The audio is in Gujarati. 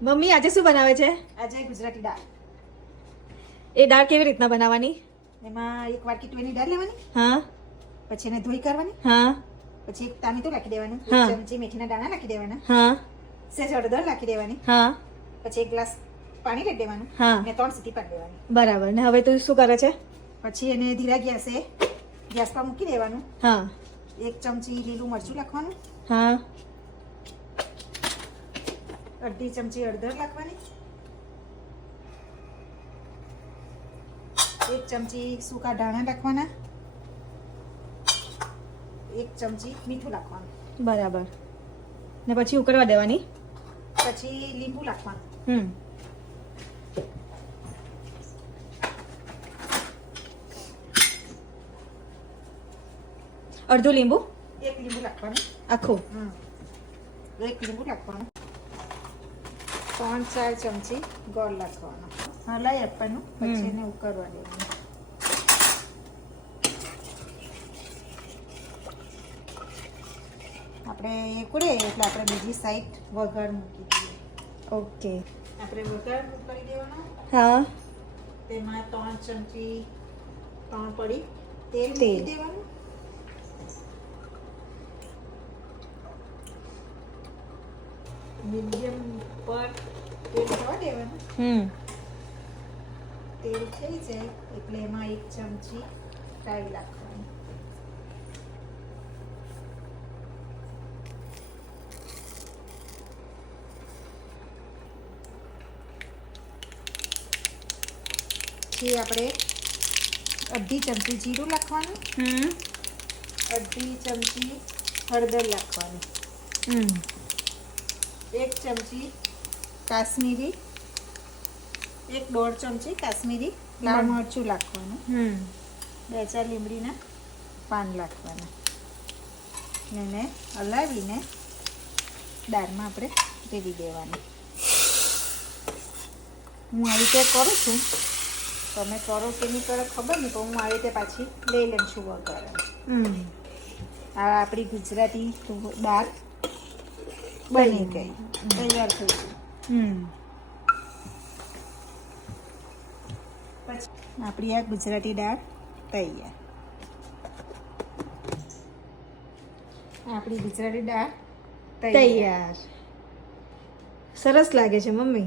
મમ્મી આજે શું બનાવે છે? આજે ગુજરાતી દાળ. એ દાળ કેવી રીતના બનાવવાની? એમાં એક વાટકી તુવેરની દાળ લેવાની, હા પછી એને ધોઈ કાઢવાની, હા પછી એક ટામેટું નાખી દેવાનું, હા. એક ચમચી મેથીના દાણા નાખી દેવાના, હા સહેજ હળદર નાખી દેવાની, હા પછી એક ગ્લાસ પાણી લઈ દેવાનું હા. અને 3 સીટી પાડી દેવાની. બરાબર. ને હવે તું શું કરે છે? પછી એને ધીરા ગેસ પર મૂકી દેવાનું. હા એક ચમચી લીલું મરચું નાખવાનું, હા અડધી ચમચી હળદર નાખવાની, એક ચમચી સૂકા ધાણા નાખવાના, એક ચમચી મીઠું નાખવાનું, બરાબર. ને પછી ઉકળવા દેવાની. પછી લીંબુ નાખવાનું. અડધું લીંબુ એક લીંબુ નાખવાનું. આખું. એક લીંબુ નાખવાનું. 3-4 ચમચી ગોળ નાખવાનો. હલાઈ આપવાનું, પછી એને ઉકળવા દેવાનું. આપણે એ ઉકળે એટલે આપણે બીજી સાઈડ વઘાર મૂકી દઈએ. ઓકે. આપણે વઘાર કરી દેવાનો. હા તેમાં 3 ચમચી 3 પડી તેલ તેલ. મૂકી દેવાનું. મીડિયમ પર તેલ થવા દેવાનું. તેલ થઈ જાય એટલે એમાં 1 ચમચી રાઈ નાખવાની. પછી આપણે અડધી ચમચી જીરું નાખવાનું, અડધી ચમચી હળદર નાખવાની, 1 ચમચી કાશ્મીરી, 1-1.5 ચમચી કાશ્મીરી લાલ મરચું નાખવાનું, 2-4 લીમડીના પાન નાખવાના. એને હલાવીને દાળમાં આપણે રેડી દેવાની. હું આવી રીતે કરું છું, તમે કરો કે નહીં કરો ખબર નહીં, પણ હું આવી રીતે પાછી લઈ લઉં છું વઘાર. આ આપણી ગુજરાતી દાળ બની ગઈ, તૈયાર થઈ ગઈ. પછી આપણી આ ગુજરાતી દાળ તૈયાર. આપણી ગુજરાતી દાળ તૈયાર. સરસ લાગે છે મમ્મી.